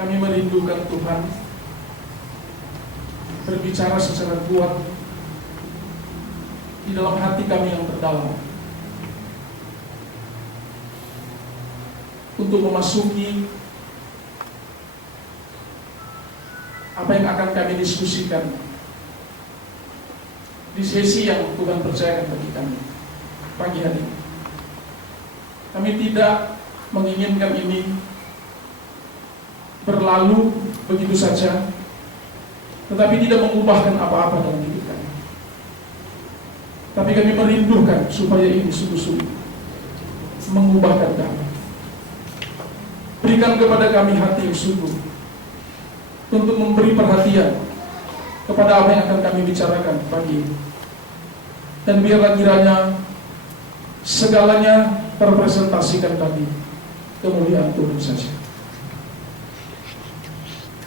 Kami merindukan Tuhan berbicara secara kuat di dalam hati kami yang terdalam, untuk memasuki apa yang akan kami diskusikan di sesi yang Tuhan percayakan bagi kami pagi hari ini. Kami tidak menginginkan ini berlalu begitu saja, tetapi tidak mengubahkan apa-apa dalam hidup kami. Tapi kami merindukan supaya ini sungguh-sungguh mengubahkan kami. Berikan kepada kami hati yang sungguh untuk memberi perhatian kepada apa yang akan kami bicarakan pagi ini. Dan biarlah kiranya segalanya terpresentasikan bagi kemuliaan Tuhan saja.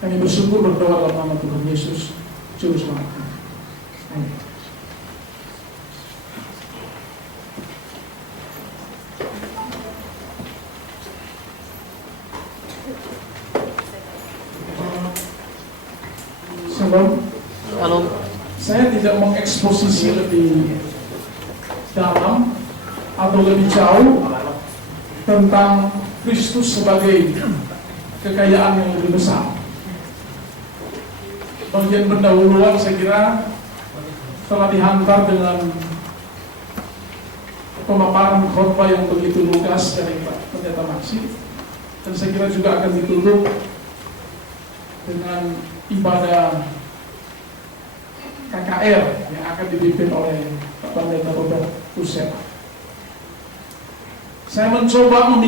Kami bersyukur berdoa dalam nama Tuhan Yesus Juru Selamat. Amin. Shalom. Saya tidak mengeksposisi lebih dalam atau lebih jauh tentang Kristus sebagai kekayaan yang lebih besar. Bagian pendahuluan saya kira telah dihantar dengan pemaparan khotbah yang begitu lugas dari Pak Pendeta Maksi, dan saya kira juga akan ditutup dengan ibadah KKR yang akan dipimpin oleh Pak Pendeta Robert Tusera. Saya mencoba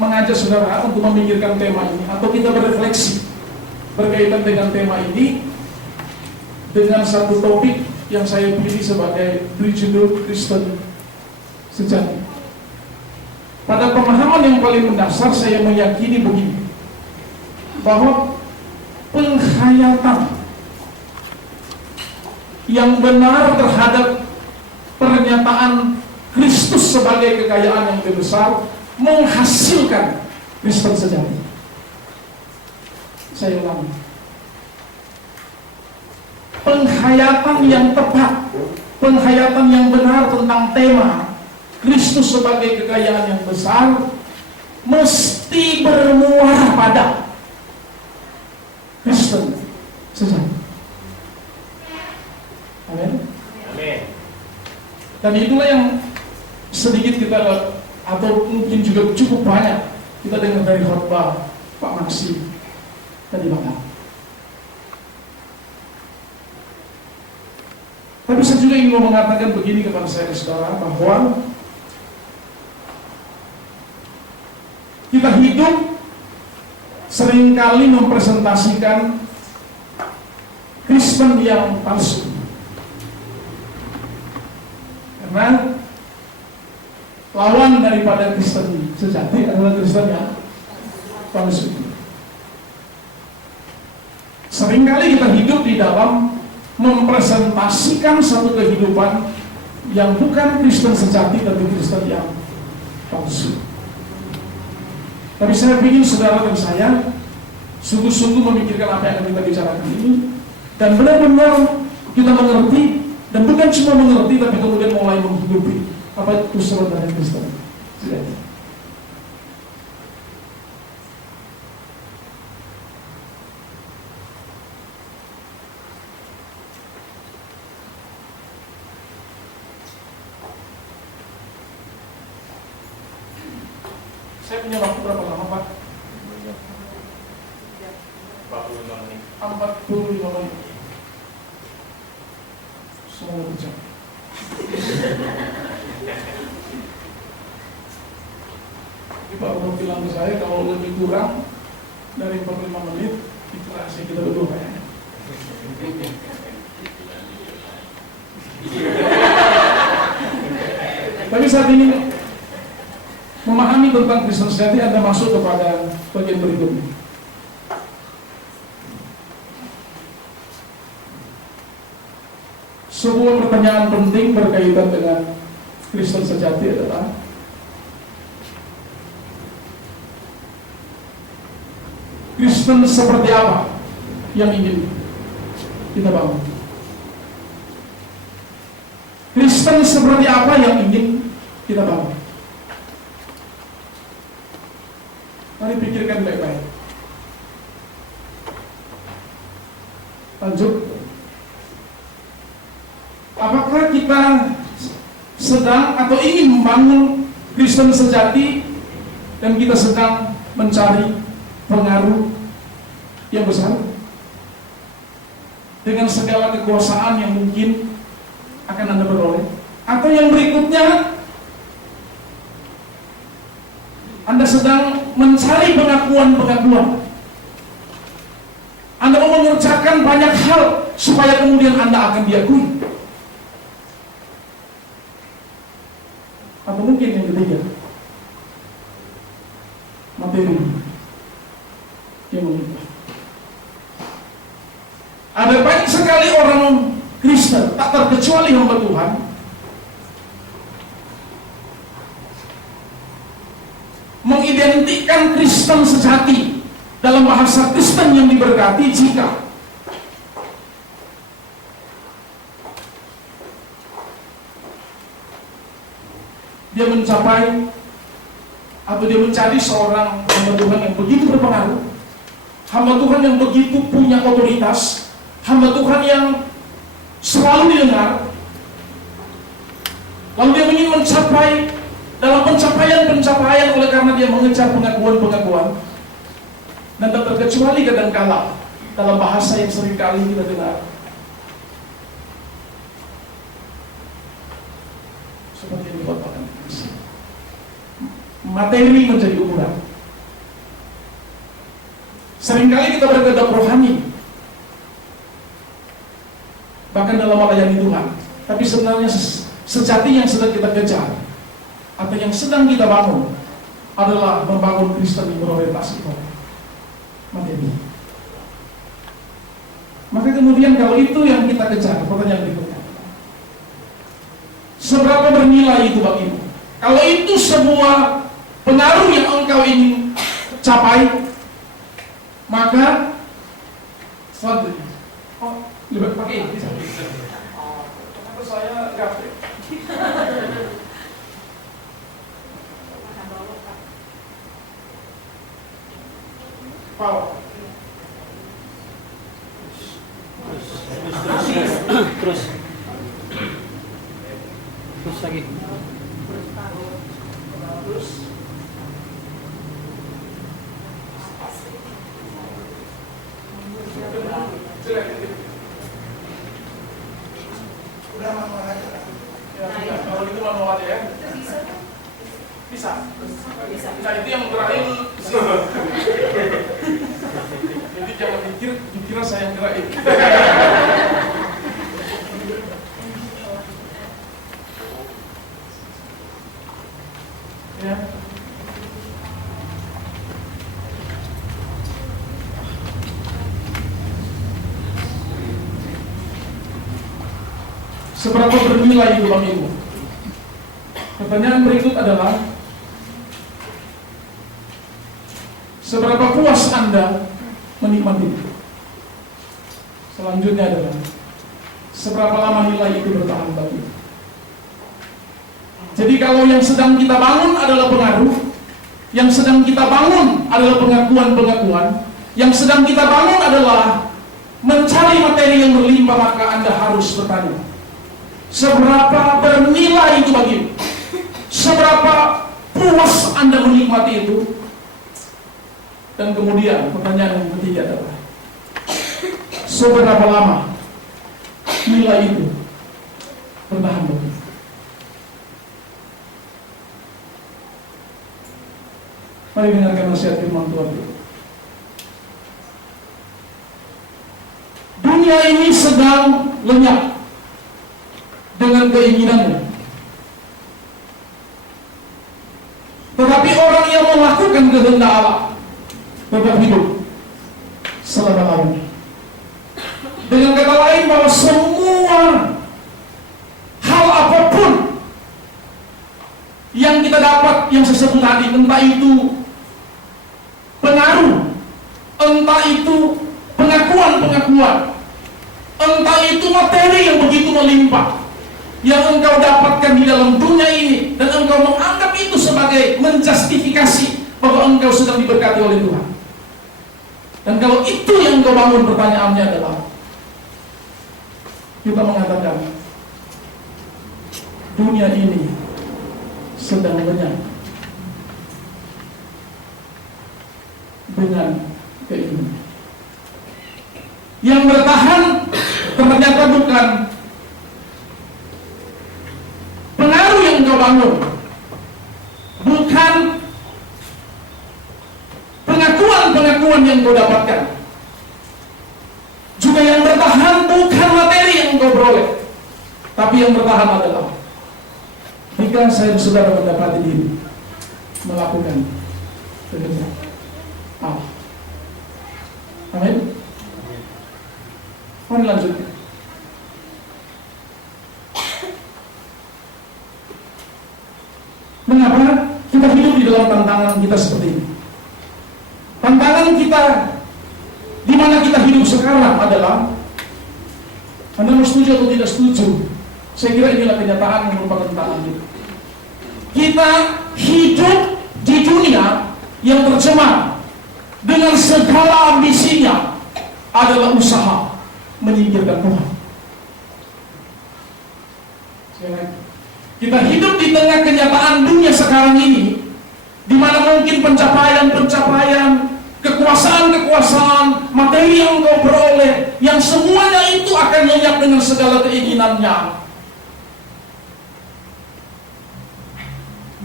mengajak saudara untuk memikirkan tema ini, atau kita berefleksi berkaitan dengan tema ini dengan satu topik yang saya pilih sebagai berjudul Kristen Sejati. Pada pemahaman yang paling mendasar, saya meyakini begini, bahwa penghayatan yang benar terhadap pernyataan Kristus sebagai kekayaan yang lebih besar menghasilkan Kristen sejati. Saya ulangi, penghayatan yang tepat, penghayatan yang benar tentang tema Kristus sebagai kekayaan yang besar mesti bermuara pada Kristen sejati. Amin. Amin. Dan itulah yang sedikit kita, atau mungkin juga cukup banyak kita dengar dari khotbah Pak Maksi tadi malam. Tapi saya juga ingin mengatakan begini kepada saya saudara, bahwa kita hidup seringkali mempresentasikan Kristen yang palsu. Karena lawan daripada Kristen sejati adalah Kristen yang palsu. Seringkali kita hidup di dalam mempresentasikan satu kehidupan yang bukan Kristen sejati, tapi Kristen yang palsu. Tapi saya ingin saudara dan saya sungguh-sungguh memikirkan apa yang akan kita bicarakan ini, dan benar-benar kita mengerti. Dan bukan cuma mengerti, tapi kemudian mulai menghidupi apa itu sebenarnya Kristen sejati. Saya punya waktu berapa lama, Pak? 45 menit. 45 menit. Semua berjam. Jadi Pak Umar bilang ke saya, kalau lebih kurang dari 45 menit, itu rahasia kita berdua kayaknya. Tapi saat ini memahami tentang Kristen sejati, Anda masuk kepada bagian berikutnya. Sebuah pertanyaan penting berkaitan dengan Kristen sejati adalah, Kristen seperti apa yang ingin kita bangun? Kristen seperti apa yang ingin kita bangun? Mari pikirkan baik-baik. Lanjut. Apakah kita sedang atau ingin membangun Kristen sejati dan kita sedang mencari pengaruh yang besar dengan segala kekuasaan yang mungkin akan Anda peroleh? Atau yang berikutnya, Anda sedang mencari pengakuan-pengakuan, Anda mau mengerjakan banyak hal supaya kemudian Anda akan diakui? Atau mungkin yang ketiga, materi yang melimpah. Ada banyak sekali orang Kristen, tak terkecuali hamba Tuhan, mengidentikan Kristen sejati dalam bahasa Kristen yang diberkati jika dia mencapai atau dia mencari seorang hamba Tuhan yang begitu berpengaruh, hamba Tuhan yang begitu punya otoritas, hamba Tuhan yang selalu didengar, lalu dia ingin mencapai dalam pencapaian oleh karena dia mengejar pengakuan-pengakuan. Dan tak terkecuali kadangkala dalam bahasa yang sering kali kita dengar, seperti yang dibawakan materi menjadi ukuran. Seringkali kita berkedok rohani, bahkan dalam melayani Tuhan, tapi sebenarnya sejati yang sedang kita kejar atau yang sedang kita bangun adalah membangun Kristen yang berorientasi pada materi. Maka kemudian kalau itu yang kita kejar, pertanyaan berikutnya, seberapa bernilai itu bagimu? Kalau itu sebuah pengaruh yang engkau ingin capai, maka selanjutnya, lebih pakai ini bisa. Atau saya grafik. Power. Terus lagi. Terus. Udah manual aja. Ya, kalau itu manual aja ya. Bisa. Bisa itu yang terakhir. Jadi jangan dikira saya yang gerakin. Ya. Seberapa bernilai itu bagimu? Pertanyaan berikut adalah, seberapa puas Anda menikmati? Selanjutnya adalah, seberapa lama nilai itu bertahan bagi? Jadi kalau yang sedang kita bangun adalah pengaruh, yang sedang kita bangun adalah pengakuan-pengakuan, yang sedang kita bangun adalah mencari materi yang berlimpah, maka Anda harus bertanya, seberapa bernilai itu bagimu? Seberapa puas Anda menikmati itu? Dan kemudian pertanyaan yang ketiga adalah, seberapa lama nilai itu bertahan bagimu? Mari dengarkan nasihat firman Tuhan. Dunia ini sedang lenyap dengan keinginannya, tetapi orang yang melakukan kehendak Allah tetap hidup selama-lamanya. Dengan kata lain, bahwa semua hal apapun yang kita dapat, yang saya sebut tadi, entah itu pengaruh, entah itu pengakuan-pengakuan, entah itu materi yang begitu melimpah yang engkau dapatkan di dalam dunia ini, dan engkau menganggap itu sebagai menjustifikasi bahwa engkau sedang diberkati oleh Tuhan. Dan kalau itu yang engkau bangun, pertanyaannya adalah, kita mengatakan dunia ini sedang lenyap dengan keinginan. Yang bertahan ternyata bukan pengaruh yang engkau bangun, bukan pengakuan-pengakuan yang engkau dapatkan, juga yang bertahan bukan materi yang engkau peroleh, tapi yang bertahan adalah jika saya saudara mendapati diri melakukan kehendak Allah. Amin. Mari lanjutkan. Mengapa kita hidup di dalam tantangan kita seperti ini? Tantangan kita di mana kita hidup sekarang adalah, Anda mau setuju atau tidak setuju, saya kira inilah kenyataan yang merupakan tantangan kita. Kita hidup di dunia yang tercemar dengan segala ambisinya adalah usaha menyingkirkan Tuhan. Kita hidup di tengah kenyataan dunia sekarang ini, di mana mungkin pencapaian-pencapaian, kekuasaan-kekuasaan, materi yang engkau peroleh, yang semuanya itu akan lenyap dengan segala keinginannya.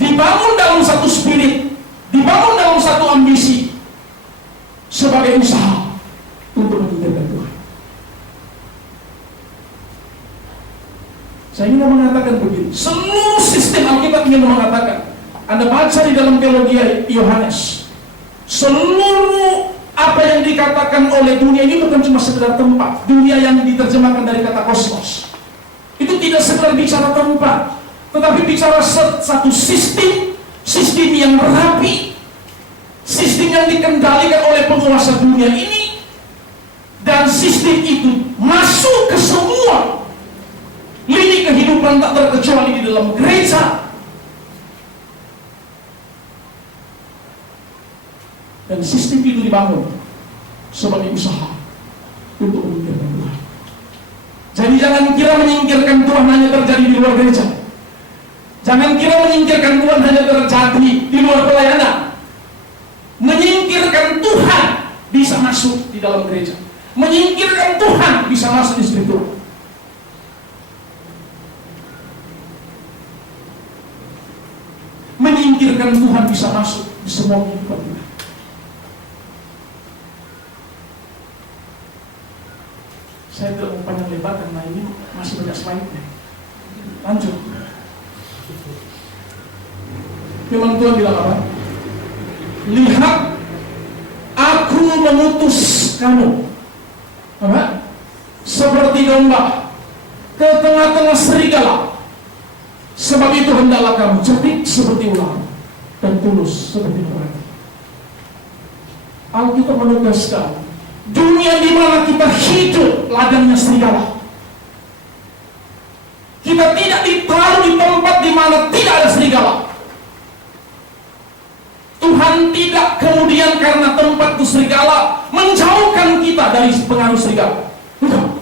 Dibangun dalam satu spirit, dibangun dalam satu ambisi, sebagai usaha untuk menyingkirkan Tuhan. Saya ingin mengatakan begini, seluruh sistem Alkitab ingin mengatakan, Anda baca di dalam teologi Yohanes, seluruh apa yang dikatakan oleh dunia ini bukan cuma sekedar tempat. Dunia yang diterjemahkan dari kata kosmos itu tidak sekedar bicara tempat, tetapi bicara satu sistem yang rapi, sistem yang dikendalikan oleh penguasa dunia ini, dan sistem itu masuk ke semua lini kehidupan, tak terkecuali di dalam gereja. Dan sistem itu dibangun sebagai usaha untuk menyingkirkan Tuhan. Jadi jangan kira menyingkirkan Tuhan hanya terjadi di luar gereja. Jangan kira menyingkirkan Tuhan hanya terjadi di luar pelayanan. Menyingkirkan Tuhan bisa masuk di dalam gereja. Menyingkirkan Tuhan bisa masuk di spiritual. Menyingkirkan Tuhan bisa masuk di semua kehidupan kita. Saya tidak mau panjang lebar karena ini masih banyak slide-nya. Lanjut. Firman Tuhan bilang apa? Lihat, aku mengutus kamu, apa? Seperti domba ke tengah-tengah serigala. Sebab itu hendaklah kamu cerdik seperti ular dan tulus seperti merpati. Alkitab menegaskan, dunia di mana kita hidup ladangnya serigala. Kita tidak ditaruh di tempat di mana tidak ada serigala. Tuhan tidak kemudian karena tempat itu serigala menjauhkan kita dari pengaruh serigala. Bukan.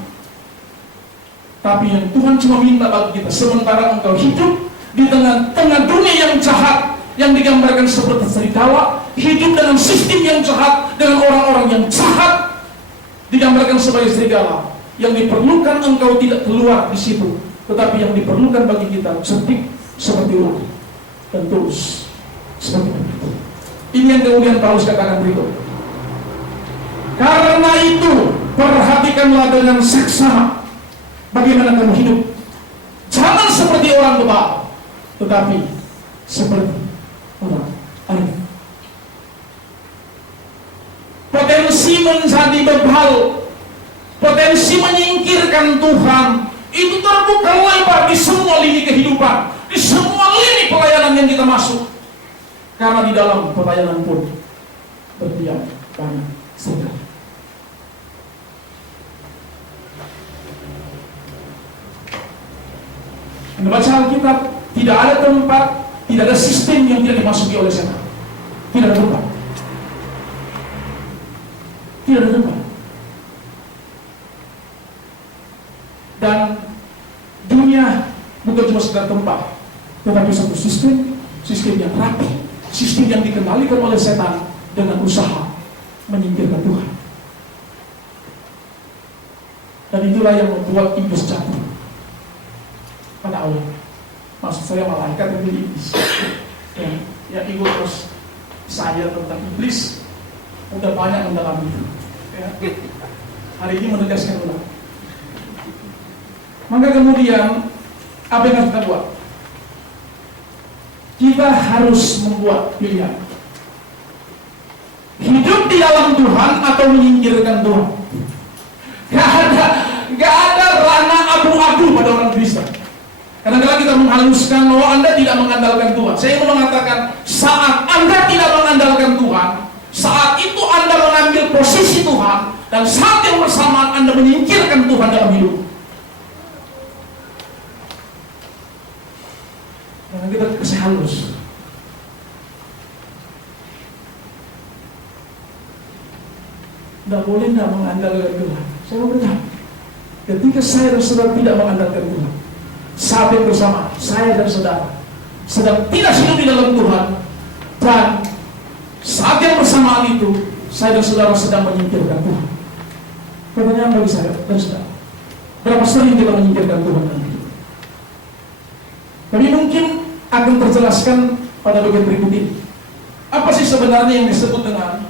Tapi yang Tuhan cuma minta bagi kita, sementara engkau hidup di tengah dunia yang jahat, yang digambarkan seperti serigala, hidup dalam sistem yang jahat, dengan orang-orang yang jahat, digambarkan sebagai serigala. Yang diperlukan engkau tidak keluar di situ, tetapi yang diperlukan bagi kita cerdik seperti ular dan tulus seperti itu. Ini yang kemudian Paulus katakan berikut. Karena itu perhatikanlah dengan seksama bagaimana kamu hidup. Jangan seperti orang bebal, tetapi seperti orang arif. Potensi menjadi bebal, potensi menyingkirkan Tuhan, itu terbuka lebar di semua lini kehidupan, di semua lini pelayanan yang kita masuk. Karena di dalam pelayanan pun berdiam banyak saudara. Anda baca Alkitab, tidak ada tempat, tidak ada sistem yang tidak dimasuki oleh setan. Tidak ada tempat. Tidak ada tempat. Dan dunia bukan cuma sekedar tempat, tetapi satu sistem yang rapi, sistem yang dikendalikan oleh setan dengan usaha menyingkirkan Tuhan. Dan itulah yang membuat iblis jatuh pada awalnya. Maksud saya malaikat itu iblis. Ya ikut terus saya tentang iblis udah banyak mendalami itu. Ya. Hari ini menegaskan ulang. Maka kemudian apa yang harus kita buat? Kita harus membuat pilihan. Hidup di dalam Tuhan atau menyingkirkan Tuhan. Gak ada ranah abu-abu pada orang Kristen. Kadang-kadang kita menghaluskan bahwa Anda tidak mengandalkan Tuhan. Saya ingin mengatakan, saat Anda tidak mengandalkan Tuhan, saat itu Anda mengambil posisi Tuhan, dan saat yang bersamaan Anda menyingkirkan Tuhan dalam hidup. Jangan kita kasih halus. Tidak boleh tidak mengandalkan Tuhan. Saya mau bertanya, ketika saya dan saudara tidak mengandalkan Tuhan, saat yang bersama saya dan saudara sedang tidak hidup di dalam Tuhan, dan saat yang bersamaan itu saya dan saudara sedang menyingkirkan Tuhan. Pertanyaan bagi saya dan saudara, berapa sering kita menyingkirkan Tuhan dalam hidup? Tapi mungkin akan terjelaskan pada bagian berikut ini. Apa sih sebenarnya yang disebut dengan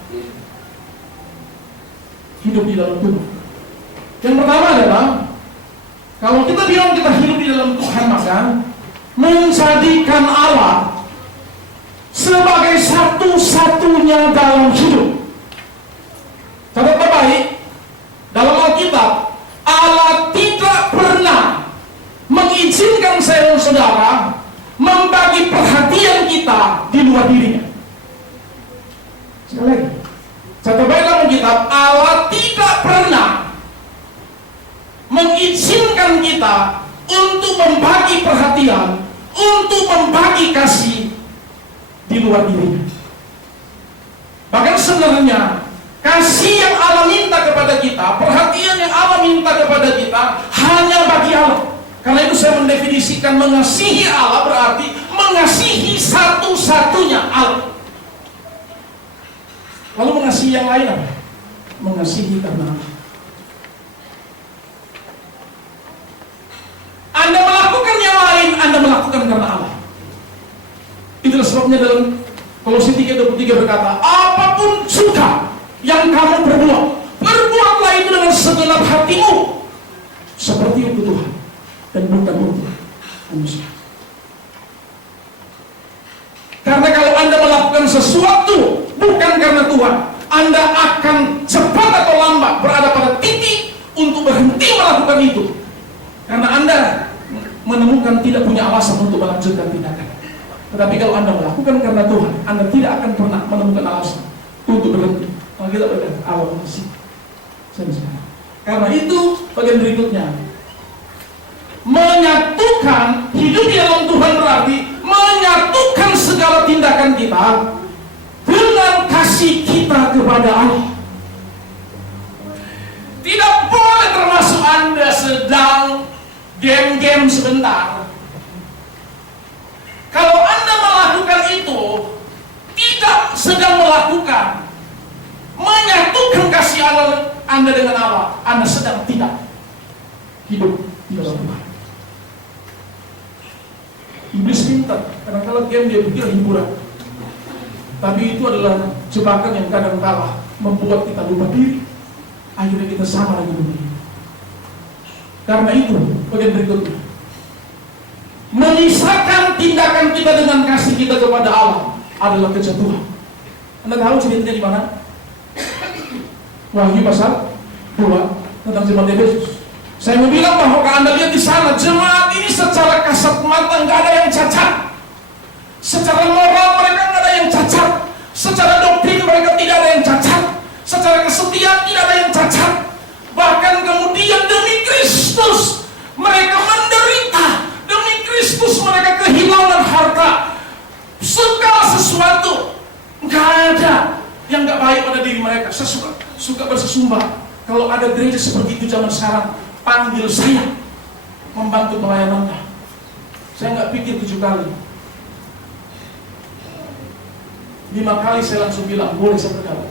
hidup di dalam Tuhan? Yang pertama adalah, kalau kita bilang kita hidup di dalam Tuhan, maka menjadikan Allah sebagai satu-satunya dalam hidup. Catat baik, dalam Alkitab, Allah tidak pernah mengizinkan saya dan saudara membagi perhatian kita di luar dirinya. Sekali lagi, catat baik dalam Alkitab, Allah tidak pernah mengizinkan kita untuk membagi perhatian, untuk membagi kasih di luar dirinya. Bahkan sebenarnya kasih yang Allah minta kepada kita, perhatian yang Allah minta kepada kita hanya bagi Allah. Karena itu saya mendefinisikan mengasihi Allah berarti mengasihi satu-satunya Allah. Lalu mengasihi yang lain apa? Mengasihi karena Allah. Anda melakukan yang lain, Anda melakukan karena Allah. Itulah sebabnya dalam Kolose 3:23 berkata, apapun juga yang kamu perbuat, perbuatlah itu dengan segenap hatimu, seperti untuk Tuhan dan bukan untuk manusia. Karena kalau Anda melakukan sesuatu bukan karena Tuhan, Anda akan cepat atau lambat berada pada titik untuk berhenti melakukan itu. Karena Anda menemukan tidak punya alasan untuk melanjutkan tindakan. Tetapi kalau Anda melakukan karena Tuhan, Anda tidak akan pernah menemukan alasan untuk berhenti. Kalau kita berkata, Allah masih. Karena itu bagian berikutnya, menyatukan hidup di dalam Tuhan berarti menyatukan segala tindakan kita dengan kasih kita kepada Allah. Tidak boleh termasuk Anda sedang game-game sebentar. Kalau Anda melakukan itu, tidak sedang melakukan menyatukan kasih Allah Anda dengan Allah, Anda sedang tidak hidup di dalam Tuhan. Iblis pintar, karena kalau game dia pikir hiburan, tapi itu adalah jebakan yang kadang kala membuat kita lupa diri. Akhirnya kita sama lagi dunia. Karena itu, bagian berikutnya, memisahkan tindakan kita dengan kasih kita kepada Allah adalah kejatuhan. Anda tahu ceritanya di mana? Wahyu pasal 2 tentang jemaat Efesus. Saya mau bilang bahwa kalau Anda lihat di sana, jemaat ini secara kasat mata nggak ada yang cacat, secara moral mereka nggak ada yang cacat, secara doktrin mereka tidak ada yang cacat, secara kesetaraan yang nggak baik pada diri mereka. Saya suka bersesumbar. Kalau ada gereja seperti itu zaman sekarang, panggil saya membantu pelayanannya. Saya nggak pikir 7 kali. 5 kali saya langsung bilang, boleh saya bergabung.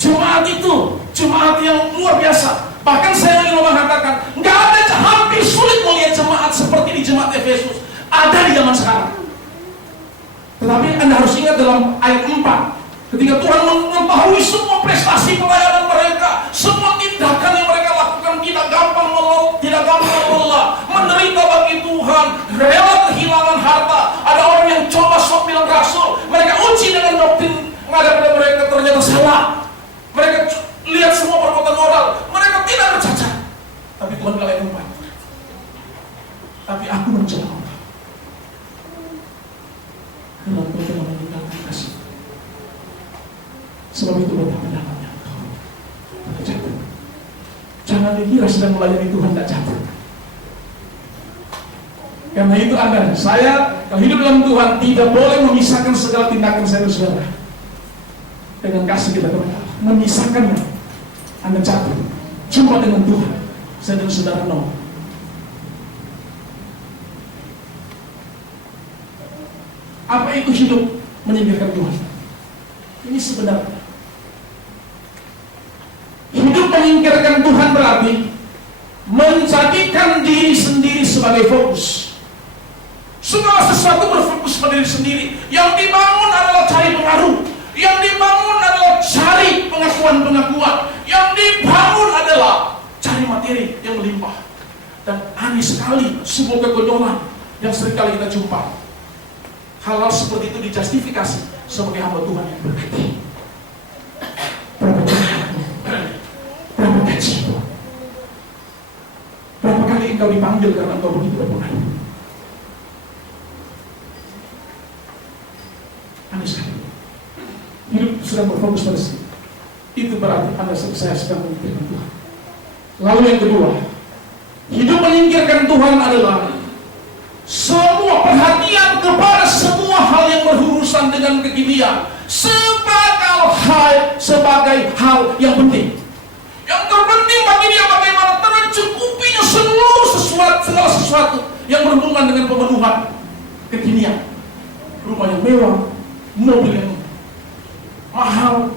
Jemaat itu, jemaat yang luar biasa. Bahkan saya ingin mengatakan, nggak ada, hampir sulit melihat jemaat seperti di jemaat Efesus ada di zaman sekarang. Tetapi Anda harus ingat dalam ayat 4, ketika Tuhan mengetahui semua prestasi pelayanan mereka, semua tindakan yang mereka lakukan tidak gampang lelah, menderita bagi Tuhan, rela kehilangan harta. Ada orang yang coba sok bilang rasul, mereka uji dengan doktrin menghadapi mereka ternyata salah. Mereka lihat semua perbuatan moral, mereka tidak bercacat. Tapi Tuhan bilang ayat 4, tapi aku mencela Allah karena mereka meninggalkan kasih. Sebab itu betapa dalamnya engkau jatuh. Jangan dikira sedang melayani Tuhan tidak jatuh. Karena itu saya kalau hidup dalam Tuhan tidak boleh memisahkan segala tindakan saya dan saudara dengan kasih kita kepada Allah. Memisahkannya, Anda jatuh. Cuma dengan Tuhan saya dan saudara no. Apa itu hidup menyingkirkan Tuhan? Ini sebenarnya hidup menyingkirkan Tuhan berarti menjadikan diri sendiri sebagai fokus. Segala sesuatu berfokus pada diri sendiri. Yang dibangun adalah cari pengaruh, yang dibangun adalah cari pengakuan-pengakuan, yang dibangun adalah cari materi yang melimpah. Dan aneh sekali sebuah kegonyolan yang seringkali kita jumpa. Hal-hal seperti itu dijustifikasi sebagai hamba Tuhan yang berkati. Berapa gaji? Berapa kali engkau dipanggil karena engkau begitu berpengaruh? Aneh sekali. Hidup sedang berfokus pada situ. Itu berarti saya sedang menyingkirkan Tuhan. Lalu yang kedua, hidup menyingkirkan Tuhan adalah semua perhatian kepada semua hal yang berurusan dengan kekinian sebagai hal yang penting. Yang terpenting bagi dia bagaimana tercukupinya segala sesuatu yang berhubungan dengan pemenuhan kekinian. Rumah yang mewah, mobil yang mahal,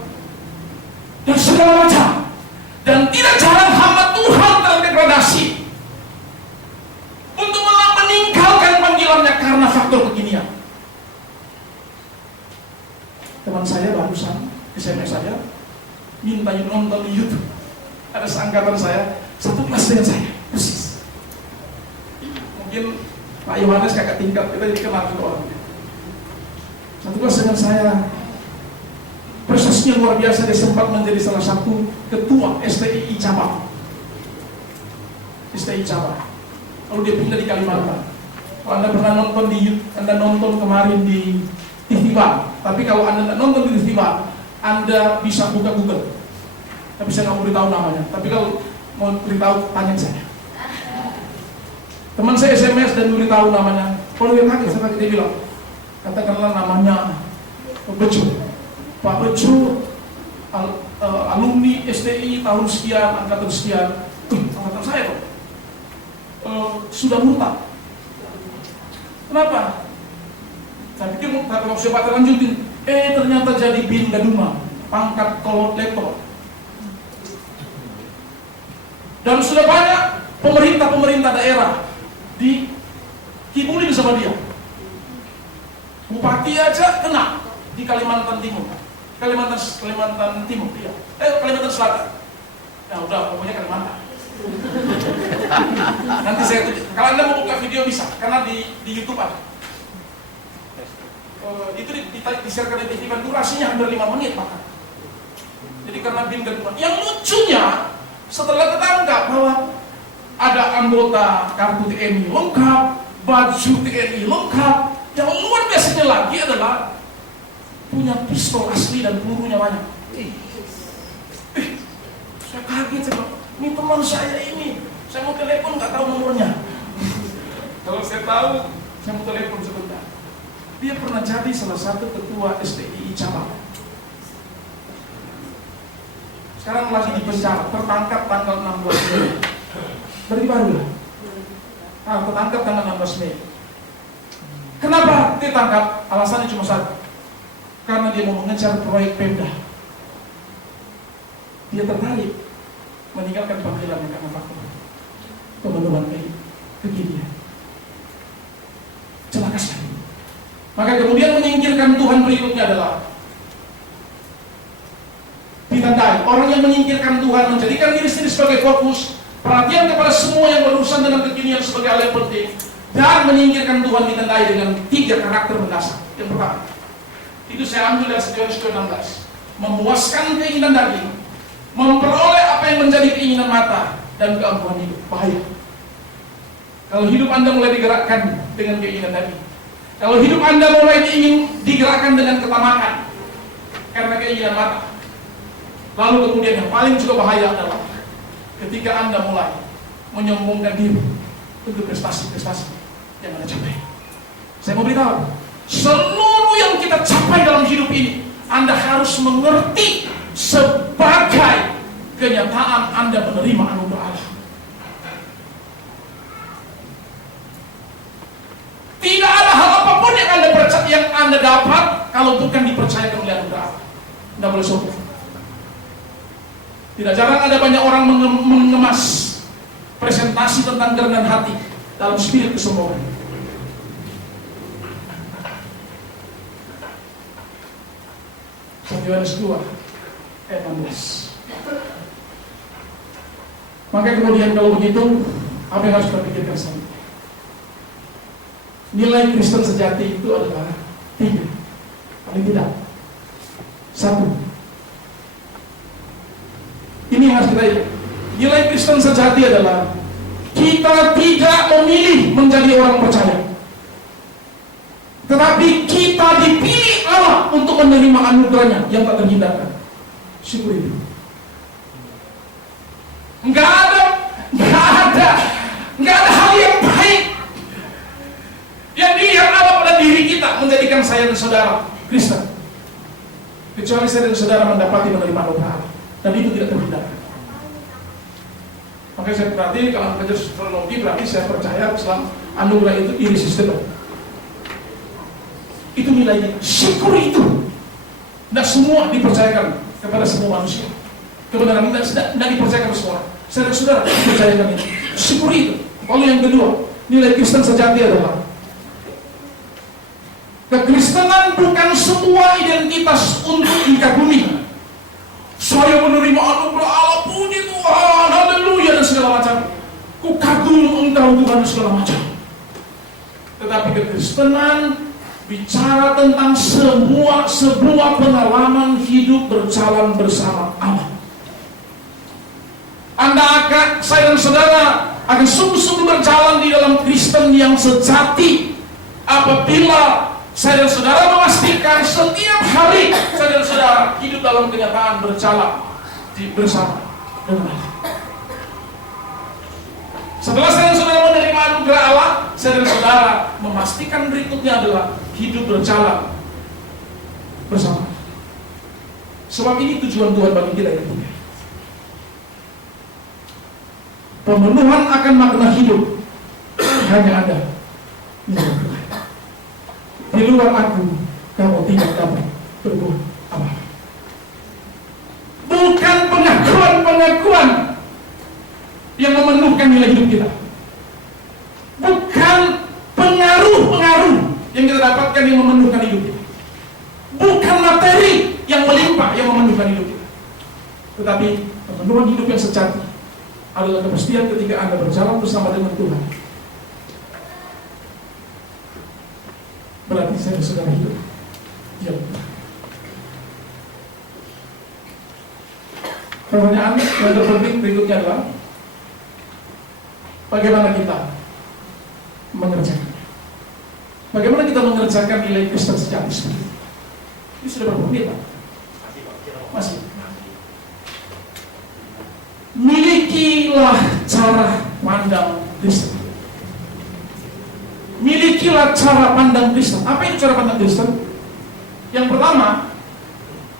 dan segala macam. Dan tidak jarang hamba Tuhan terdegradasi untuk meninggalkan panggilannya karena faktor kekinian. Teman saya barusan SMS saya minta nonton di YouTube. Ada seangkatan saya, satu kelas dengan saya, persis. Mungkin Pak Yohanes kakak tingkat, kita jadi kenal juga orangnya. Satu kelas dengan saya, prestasinya luar biasa. Dia sempat menjadi salah satu ketua STI cabang. STI cabang. Lalu dia pindah di Kalimantan. Kalau Anda pernah nonton di YouTube, Anda nonton kemarin di TV One. Tapi kalau Anda tidak nonton di TV One, Anda bisa buka Google. Tapi saya nggak mau beritahu namanya. Tapi kalau mau beritahu, tanya saya. Teman saya SMS dan beritahu namanya. Kalau dia kaget, saya kaget, dia bilang, katakanlah namanya Bejo. Pak Bejo, alumni STI tahun sekian, angkatan sekian. Angkatan saya kok. Sudah murtad. Kenapa? Saya pikir kalau saya lanjutin, ternyata jadi bin gadungan, pangkat kolot letor. Dan sudah banyak pemerintah daerah dikibulin sama dia. Bupati aja kena di Kalimantan Timur, Kalimantan Timur, iya. Kalimantan Selatan. Ya udah, pokoknya Kalimantan. Nanti saya tunjuk. Kalau Anda mau buka video bisa, karena di YouTube ada. Itu disiarkan di TV, durasinya hampir 5 menit bahkan. Jadi karena bin dan yang lucunya setelah ketangkap bahwa ada anggota kartu TNI lengkap, baju TNI lengkap, yang luar biasanya lagi adalah punya pistol asli dan pelurunya banyak. Saya kaget, ini teman saya ini, saya mau telepon nggak tahu nomornya. Kalau saya tahu, saya mau telepon sebentar. Dia pernah jadi salah satu ketua STI cabang. sekarang lagi di penjara, tertangkap tanggal 16 Mei. Berarti baru lah. Tertangkap tanggal 16 Mei. Kenapa ditangkap? Alasannya cuma satu. Karena dia mau mengejar proyek Pemda. Dia tertarik meninggalkan panggilannya karena faktor pemenuhan kekinian. Celaka sekali. Maka kemudian menyingkirkan Tuhan berikutnya adalah ditandai. Orang yang menyingkirkan Tuhan, menjadikan diri sendiri sebagai fokus, perhatian kepada semua yang berurusan dengan kekinian sebagai hal yang penting, dan menyingkirkan Tuhan ditandai dengan 3 karakter mendasar. Yang pertama, itu saya ambil dari 1 Yohanes 2:16, memuaskan keinginan daging, memperoleh apa yang menjadi keinginan mata, dan keangkuhan hidup. Bahaya kalau hidup Anda mulai digerakkan dengan keinginan daging, kalau hidup Anda mulai ingin digerakkan dengan ketamakan karena keinginan mata. Lalu kemudian yang paling juga bahaya adalah ketika Anda mulai menyombongkan diri untuk prestasi-prestasi yang Anda capai. Saya mau beritahu, seluruh yang kita capai dalam hidup ini, Anda harus mengerti sebagai kenyataan Anda menerima anugerah Allah. Tidak ada hal apapun yang Anda dapat kalau bukan dipercayakan oleh anugerah Allah. Anda boleh sombong. Tidak jarang ada banyak orang mengemas presentasi tentang kerendahan hati dalam spirit kesombongan. Yohanes 2 ayat 16. Maka kemudian kalau begitu, apa yang harus kita pikirkan selanjutnya? Nilai Kristen sejati itu adalah 3. Paling tidak 1. Ini yang harus kita ingat. Nilai Kristen sejati adalah kita tidak memilih menjadi orang percaya, tetapi kita dipilih Allah untuk menerima anugerahnya yang tak terhindarkan. Syukur itu. Enggak ada hal yang baik yang dilihat Allah pada diri kita menjadikan saya dan saudara Kristen, kecuali saya dan saudara mendapati menerima anugerah Allah, dan itu tidak terhindarkan. Makanya saya berarti kalau belajar astrologi berarti saya percaya Islam anugerah itu irresistible. Itu nilainya. Syukur itu. Tidak semua dipercayakan kepada semua manusia. Kebenaran tidak dipercayakan kepada semua. Saudara-saudara dipercayakan itu. Syukur itu. Lalu yang kedua, nilai Kristen sejati adalah kekristenan bukan sebuah identitas untuk dikagumi. Saya menerima anugerah Allah, puji Tuhan, haleluya dan segala macam. Ku kagum Engkau Tuhan dan segala macam. Tetapi kekristenan bicara tentang sebuah pengalaman hidup berjalan bersama Allah. Saya dan saudara akan sungguh-sungguh berjalan di dalam Kristen yang sejati apabila saya dan saudara memastikan setiap hari saya dan saudara hidup dalam kenyataan berjalan bersama dengan Allah. Setelah saya dan saudara menerima anugerah Allah, saya dan saudara memastikan berikutnya adalah hidup berjalan bersama. Sebab ini tujuan Tuhan bagi kita yang ketiga. Pemenuhan akan makna hidup hanya ada di luar aku, kamu tidak dapat berbuat apa-apa. Bukan pengakuan yang memenuhkan nilai hidup kita. Bukan pengaruh yang kita dapatkan yang memenuhkan hidup kita. Bukan materi yang melimpah yang memenuhkan hidup kita. Tetapi pemenuhan hidup yang sejati adalah kepastian ketika Anda berjalan bersama dengan Tuhan. Berarti saya sudah hidup. Ya. Pertanyaan yang terpenting berikutnya adalah bagaimana kita mengerjakannya? Bagaimana kita mengerjakan nilai Kristen sejati seperti itu? Ini sudah berapa menit, Pak? Masih. Milikilah cara pandang Kristen. Milikilah cara pandang Kristen. Apa itu cara pandang Kristen? Yang pertama,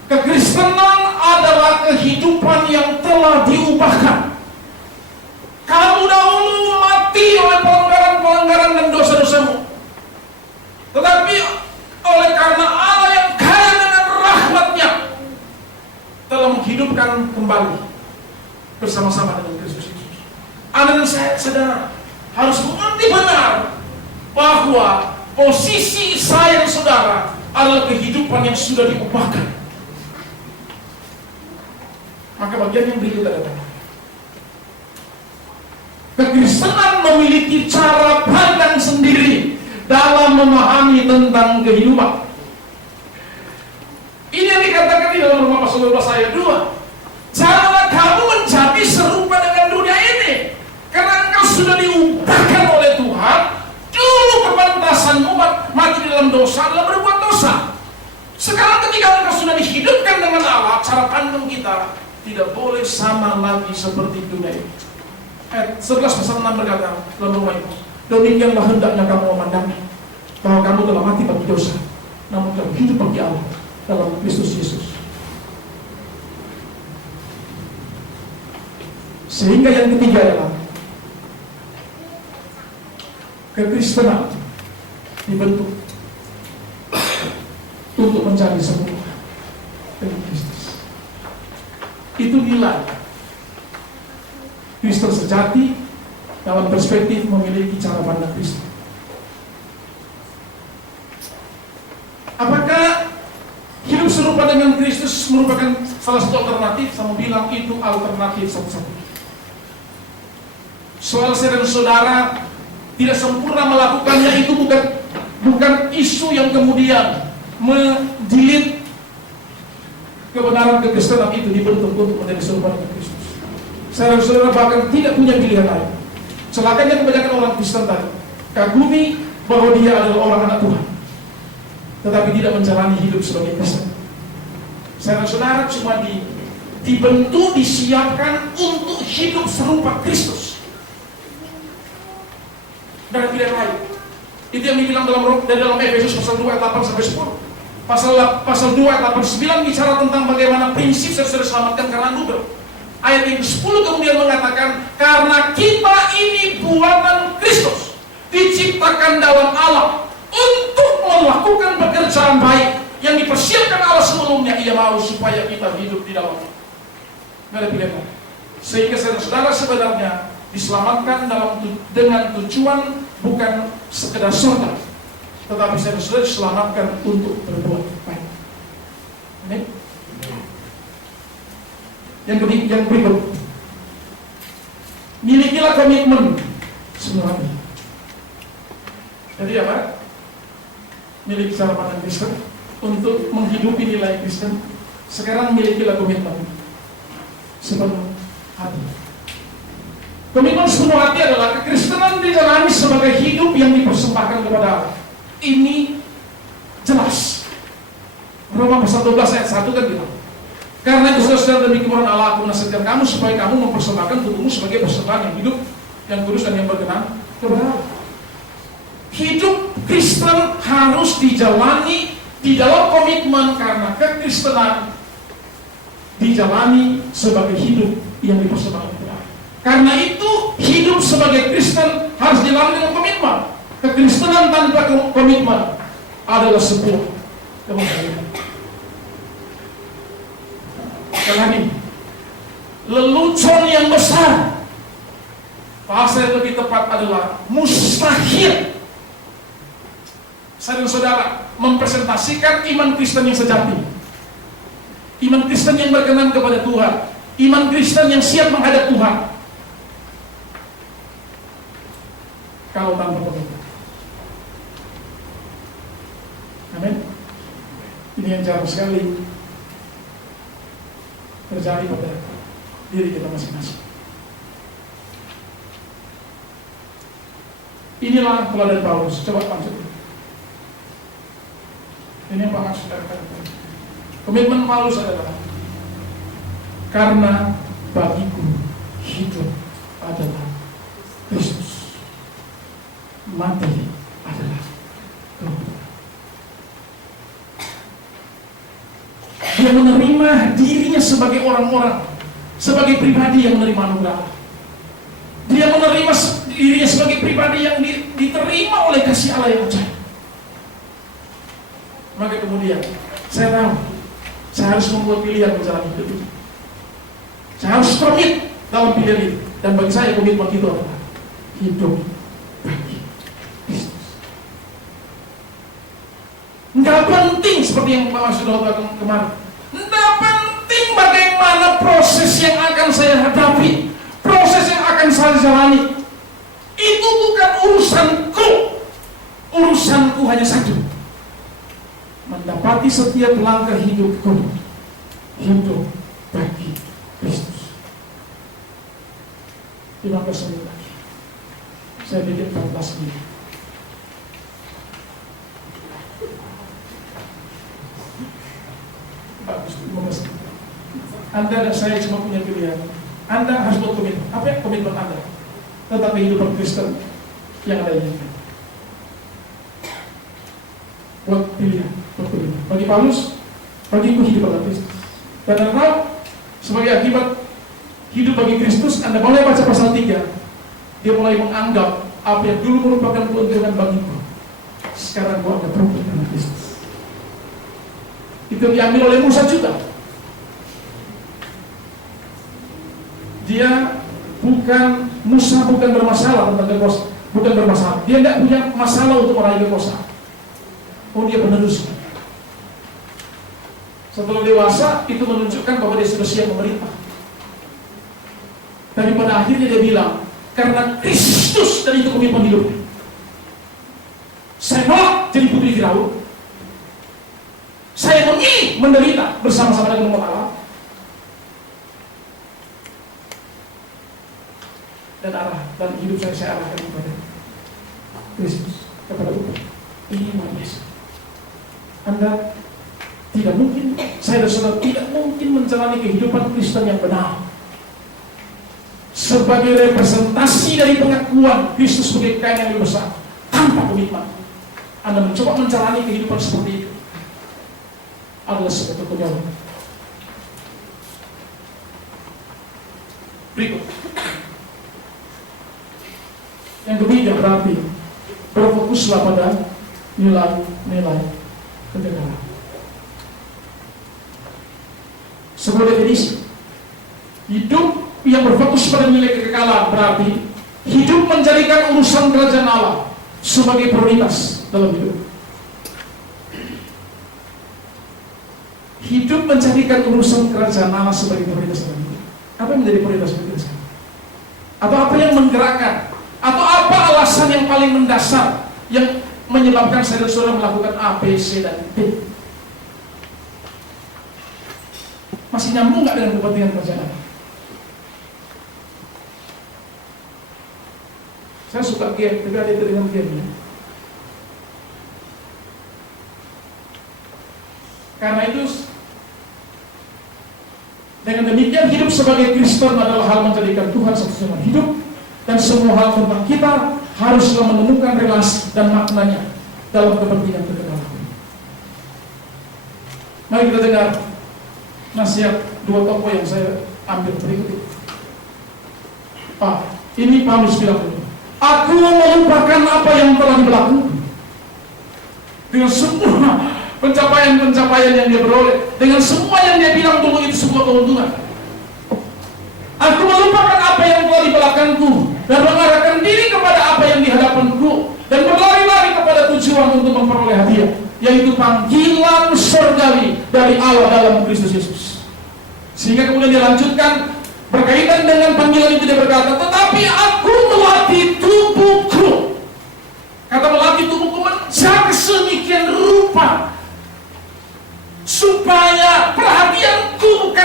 kekristenan adalah kehidupan kehidupan yang telah diubahkan. Kamu dahulu mati oleh pelanggaran-pelanggaran dan dosa-dosamu. Tetapi oleh karena Allah yang kaya dengan rahmat-Nya telah menghidupkan kembali bersama-sama dengan Kristus Yesus. Anda dan saya, saudara, harus mengerti benar bahwa posisi saya dan saudara adalah kehidupan yang sudah diubahkan. Maka bagian yang berikut adalah kekristenan memiliki cara pandang sendiri dalam memahami tentang kehidupan. Ini yang dikatakan di dalam Roma pasal 12 ayat 2. Janganlah kamu menjadi serupa dengan dunia ini, karena engkau sudah diubahkan oleh Tuhan. Dulu kepantasanmu mati di dalam dosa adalah berbuat dosa. Sekarang ketika engkau sudah dihidupkan dengan Allah, cara pandang kita tidak boleh sama lagi seperti dunia ini. Ayat 11 pasal 6 berkata dalam Roma itu, demikianlah hendaknya kamu memandangnya, bahwa kamu telah mati bagi dosa, namun kamu hidup bagi Allah dalam Kristus Yesus. Sehingga yang ketiga adalah kekristenan dibentuk untuk mencari sempurna dengan Kristus. Itu nilai Kristen sejati dalam perspektif memiliki cara pandang Kristen. Apakah hidup serupa dengan Kristus merupakan salah satu alternatif? Saya mau bilang itu alternatif satu-satunya. Soal saya dan saudara tidak sempurna melakukannya itu bukan isu yang kemudian menjilid kebenaran kekristenan itu dibentuk untuk menjadi serupa dengan Kristus. Saya dan saudara bahkan tidak punya pilihan lain. Celakanya kebanyakan orang Kristen tadi kagumi bahwa dia adalah orang anak Tuhan, tetapi tidak menjalani hidup sebagai Kristen. Saya dan saudara cuma dibentuk, disiapkan untuk hidup serupa Kristus dan tidak lain. Itu yang dibilang dalam Efesus pasal 2 ayat 8 sampai 10. Pasal 2 ayat 8 9 bicara tentang bagaimana prinsip saya sudah diselamatkan karena anugerah. Ayat yang ke-10 kemudian mengatakan, karena kita ini buatan Kristus, diciptakan dalam Allah untuk melakukan pekerjaan baik yang dipersiapkan Allah sebelumnya. Ia mau supaya kita hidup di dalamnya. Sehingga saudara sebenarnya diselamatkan dengan tujuan bukan sekedar surga, tetapi saudara diselamatkan untuk berbuat baik. Amin. Yang berikut, milikilah komitmen sebenarnya. Jadi apa? Milik cara pandang Kristen untuk menghidupi nilai Kristen. Sekarang milikilah komitmen sepenuh hati. Komitmen sepenuh hati adalah kekristenan dijalani sebagai hidup yang dipersembahkan kepada Allah. Ini jelas. Roma pasal 12 ayat 1 kan bilang, karena itu saudara demi kemurahan Allah aku menasihatkan kamu supaya kamu mempersembahkan tubuhmu sebagai persembahan yang hidup, yang kudus dan yang berkenan kepada Allah. Hidup Kristen harus dijalani di dalam komitmen, karena kekristenan dijalani sebagai hidup yang dipersembahkan kepada Allah. Karena itu hidup sebagai Kristen harus dijalani dengan komitmen. Kekristenan tanpa komitmen adalah sebuah kemungkinan. Lagi lelucon yang besar, bahasa yang lebih tepat adalah mustahil. Saya dan saudara mempresentasikan iman Kristen yang sejati, iman Kristen yang berkenan kepada Tuhan, iman Kristen yang siap menghadap Tuhan, kalau tanpa komitmen. Amin. Ini yang jarang sekali terjadi pada diri kita masing-masing. Inilah teladan Paulus. Coba lanjut. Ini yang Pak Mas katakan. Komitmen Paulus adalah, karena bagiku hidup adalah Kristus, mati adalah kemudian. Dia menerima dirinya sebagai orang-orang, sebagai pribadi yang menerima anugerah. Dia menerima dirinya sebagai pribadi yang diterima oleh kasih Allah yang ajaib. Maka kemudian saya tahu saya harus membuat pilihan menjalani hidup ini. Saya harus komit dalam pilihan itu. Dan bagi saya komitmen itu adalah hidup bagi Kristus. Nggak penting seperti yang Pak sudah katakan kemarin. Nggak penting bagaimana proses yang akan saya hadapi, proses yang akan saya jalani. Itu bukan urusanku. Urusanku hanya satu: mendapati setiap langkah hidupku hidup bagi Kristus. 15 menit lagi saya bikin 14 menit. Bagus, 15 menit. Anda dan saya cuma punya pilihan. Anda harus buat komitmen. Apa yang komitmen Anda tentang kehidupan Kristen yang Anda inginkan? Buat pilihan, buat pilihan. Bagi Paulus, bagiku hidup adalah Kristus. Dan Anda tahu, sebagai akibat hidup bagi Kristus, Anda mulai baca pasal 3, dia mulai menganggap apa yang dulu merupakan keuntungan bagiku, sekarang gua anggap rugi karena Kristus. Itu diambil oleh Musa juga. Musa bukan bermasalah tentang kekuasaan, bukan bermasalah. Dia tidak punya masalah untuk meraih kekuasaan. Oh, dia penerus. Setelah dewasa, itu menunjukkan bahwa dia sudah siap memerintah. Tapi pada akhirnya dia bilang, karena Kristus dan itu komitmen hidupnya. Saya mau jadi putri Firaun. Saya memilih menderita bersama-sama dengan umat Allah. Dan hidup saya arahkan kepada Kristus, kepada Tuhan. Ini luar biasa. Anda tidak mungkin, saya dan saudara tidak mungkin menjalani kehidupan Kristen yang benar sebagai representasi dari pengakuan Kristus sebagai kain yang lebih besar tanpa komitmen. Anda mencoba menjalani kehidupan seperti itu adalah sebuah kegagalan. Berikut. Yang ketiga berarti berfokuslah pada nilai-nilai kegagalan. Sebuah definisi hidup yang berfokus pada nilai kekekalan berarti hidup menjadikan urusan kerajaan Allah sebagai prioritas dalam hidup. Hidup menjadikan urusan kerajaan Allah sebagai prioritas dalam hidup. Apa yang menjadi prioritas kita sekarang? Atau apa yang menggerakkan? Atau apa alasan yang paling mendasar yang menyebabkan saya dan saudara melakukan A, B, C, dan D? Masih nyambung nggak dengan kepentingan kerajaan Allah? Saya suka game, tapi ada itu dengan game ya. Karena itu dengan demikian hidup sebagai Kristen adalah hal menjadikan Tuhan satu-satunya hidup, dan semua hal tentang kita haruslah menemukan relasi dan maknanya dalam kepentingan kekekalan. Mari kita dengar nasihat dua tokoh yang saya ambil berikut itu. Ini Paulus bilang dulu, aku melupakan apa yang telah dilakukan dengan semua pencapaian-pencapaian yang dia beroleh, dengan semua yang dia bilang dulu itu sebuah keuntungan. Aku melupakan apa yang telah di belakangku dan mengarahkan diri kepada apa yang di hadapanku dan berlari-lari kepada tujuan untuk memperoleh hadiah, yaitu panggilan surgawi dari Allah dalam Kristus Yesus. Sehingga kemudian dia lanjutkan berkaitan dengan panggilan itu, dia berkata, tetapi aku melatih tubuhku. Kata melatih tubuhku menjaga sedemikian rupa supaya perhatianku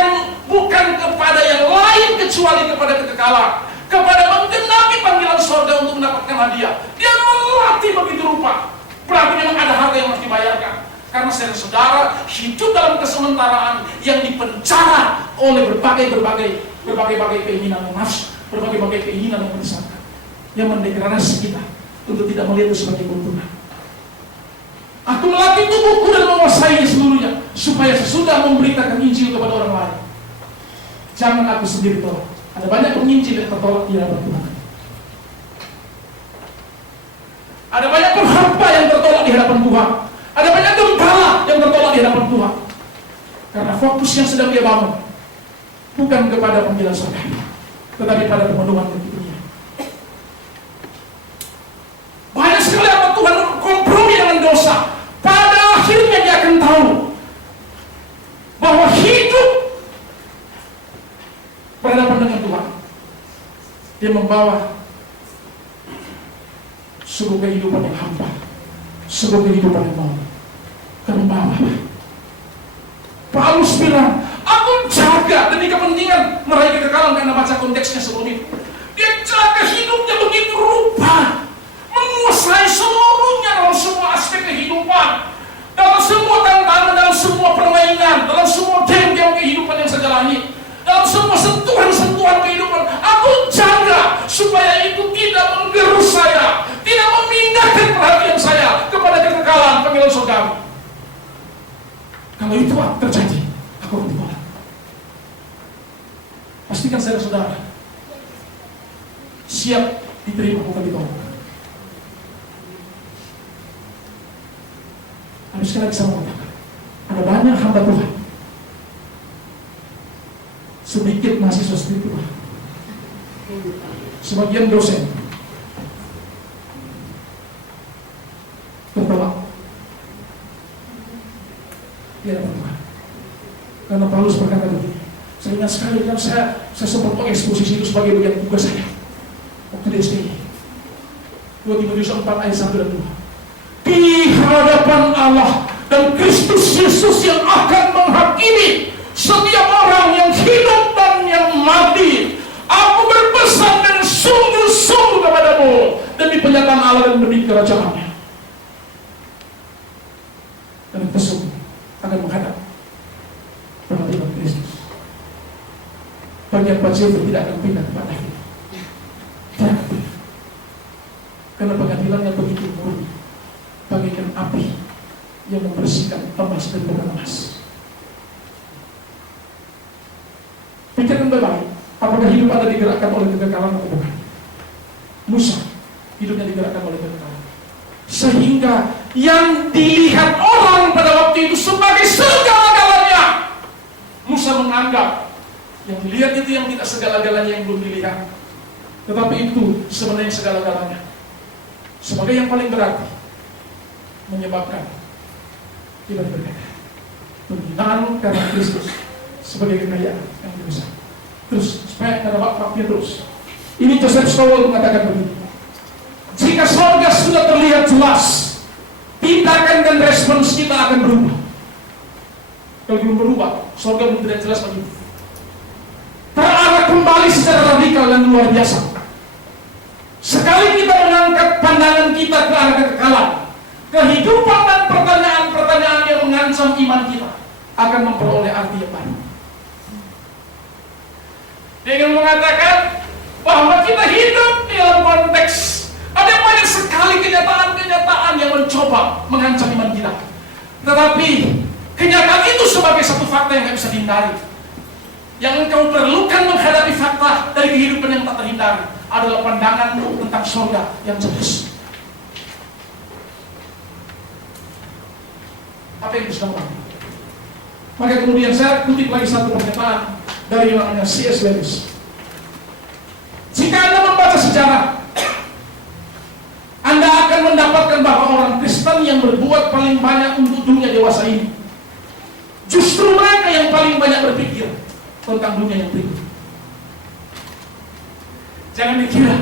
bukan kepada yang lain kecuali kepada kekekalan, kepada menggenapi panggilan surga untuk mendapatkan hadiah. Dia melatih begitu rupa. Berarti memang ada harga yang harus dibayarkan. Karena saudara hidup dalam kesementaraan yang dipenjara oleh berbagai keinginan yang nafsu, berbagai keinginan yang menyesatkan, yang mendegradasi kita untuk tidak melihat itu sebagai keuntungan. Aku melatih tubuhku dan menguasai seluruhnya. supaya sesudah memberitakan Injil kepada orang lain, jangan aku sendiri tolak. Ada banyak penginjil yang tertolak di hadapan Tuhan. Ada banyak penghamba yang tertolak di hadapan Tuhan. Ada banyak gembala yang tertolak di hadapan Tuhan. Karena fokus yang sedang dia bangun bukan kepada panggilan surga, tetapi pada pemenuhan dunia. Banyak sekali apa Tuhan kompromi dengan dosa. Pada akhirnya dia akan tahu bahwa hidup berhadapan dengan Tuhan, dia membawa sebuah kehidupan yang hampa, sebuah kehidupan yang mau. Karena Paulus bilang, aku jaga demi kepentingan meraih kekekalan. Karena baca konteksnya sebelum itu, dia jaga hidupnya begitu rupa, menguasai seluruhnya dalam semua aspek kehidupan, dalam semua tantangan, dalam semua permainan, dalam semua game-game kehidupan yang saya jalani, dalam semua sentuhan-sentuhan kehidupan. Aku jaga supaya itu tidak menggerus saya, tidak memindahkan perhatian saya kepada kekekalan panggilan surgawi. Kalau itu terjadi, aku akan ditolak. Pastikan saudara-saudara siap diterima, bukan ditolak. Tapi sekali lagi saya mengatakan, ada banyak hamba Tuhan, sedikit mahasiswa spiritual, sebagian dosen tertolak di hadapan Tuhan. Karena Paulus berkata begini, saya ingat sekali kan saya sempat mengeksposisi itu sebagai bagian tugas saya waktu di STI. 2 Timotius 4 ayat 1 dan 2. Di hadapan Allah dan Kristus Yesus yang akan menghakimi setiap orang yang hidup dan yang mati, aku berpesan dengan sungguh-sungguh kepadamu demi penyataan Allah dan demi kerajaannya. Dan pesung akan menghadap pengadilan Kristus. Bagian Pasifik tidak akan pindah ke Padang. Tidak akan pindah. Karena pengadilannya begitu murni, bagaikan api yang membersihkan emas dan bukan emas. Pikirkan baik-baik, apakah hidup Anda digerakkan oleh kekekalan atau bukan? Musa hidupnya digerakkan oleh kekekalan, sehingga yang dilihat orang pada waktu itu sebagai segala-galanya, Musa menganggap yang dilihat itu yang tidak segala-galanya, yang belum dilihat, tetapi itu sebenarnya segala-galanya, sebagai yang paling berarti, menyebabkan kita berkata penghinaan karena Kristus sebagai kekayaan yang besar. Terus supaya ada waktu terus. Ini Joseph Stowell mengatakan begini: jika surga sudah terlihat jelas, tindakan dan respons kita akan berubah. Kalau belum berubah, surga belum tidak jelas lagi. Terarah kembali secara radikal dan luar biasa. Sekali kita mengangkat pandangan kita ke arah kekekalan, kehidupan dan pertanyaan-pertanyaan yang mengancam iman kita akan memperoleh arti yang baru. Dia ingin mengatakan bahwa kita hidup di dalam konteks ada banyak sekali kenyataan-kenyataan yang mencoba mengancam iman kita. Tetapi kenyataan itu sebagai satu fakta yang tidak bisa dihindari. Yang engkau perlukan menghadapi fakta dari kehidupan yang tak terhindari adalah pandanganmu tentang surga yang jelas. Apa yang bisa dilakukan? Maka kemudian saya kutip lagi satu pernyataan dari yang namanya C.S. Lewis. Jika Anda membaca sejarah, Anda akan mendapatkan bahwa orang Kristen yang berbuat paling banyak untuk dunia dewasa ini, justru mereka yang paling banyak berpikir tentang dunia yang berikut. Jangan dikira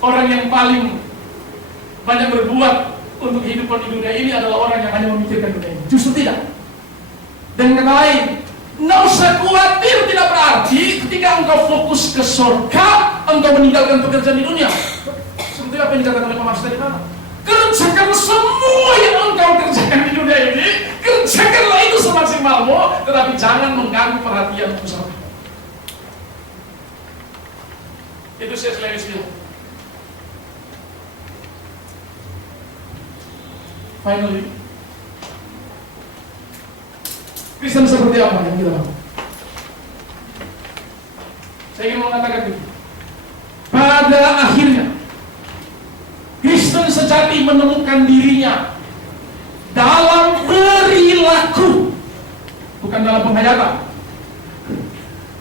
orang yang paling banyak berbuat untuk kehidupan di dunia ini adalah orang yang hanya memikirkan dunia ini. Justru tidak. Dengan kata lain, nggak usah khawatir, tidak berarti ketika engkau fokus ke surga, engkau meninggalkan pekerjaan di dunia. Seperti apa yang dikatakan oleh Pak Mas tadi, kerjakan semua yang engkau kerjakan di dunia ini, kerjakanlah itu semaksimalmu, tetapi jangan mengganggu perhatian surga. Itu C.S. Lewis bilang. Finally, Kristen seperti apa yang kita mau? Saya ingin mengatakan ini. Pada akhirnya, Kristen sejati menemukan dirinya dalam perilaku, bukan dalam penghayatan,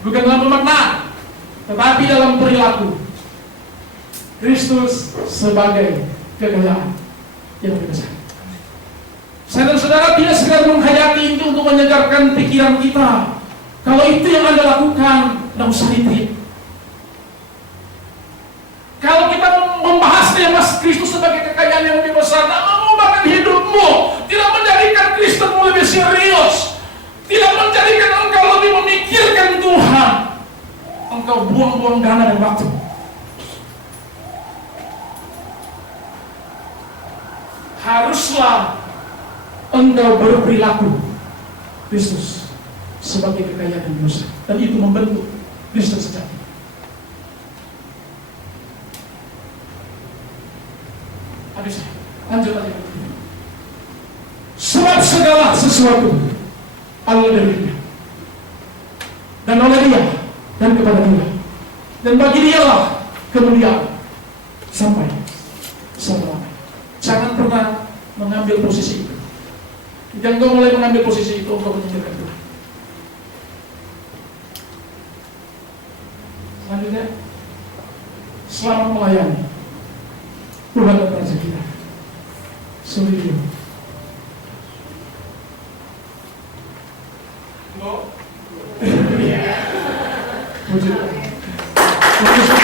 bukan dalam pemaknaan, tetapi dalam perilaku. Kristus sebagai kekayaan yang lebih besar. Saya dan saudara tidak sekedar menghayati itu untuk menyegarkan pikiran kita. Kalau itu yang Anda lakukan, tidak usah retreat. Kalau kita membahas tema Kristus sebagai kekayaan yang lebih besar, tidak mengubahkan hidupmu, tidak menjadikan Kristenmu lebih serius, tidak menjadikan engkau lebih memikirkan Tuhan, engkau buang-buang dana dan waktu. Haruslah engkau berperilaku Kristus sebagai kekayaan yang besar, dan itu membentuk Kristen sejati. Habis, lanjut lagi. Sebab segala sesuatu adalah dari Dia, dan oleh Dia, dan kepada Dia, dan bagi Dialah kemuliaan sampai selama-lamanya. Jangan pernah mengambil posisi itu. Jangan kau mulai mengambil posisi itu untuk menyingkirkan Tuhan. Selanjutnya, selamat melayani Tuhan dan Raja kita. Suri. Puji Tuhan.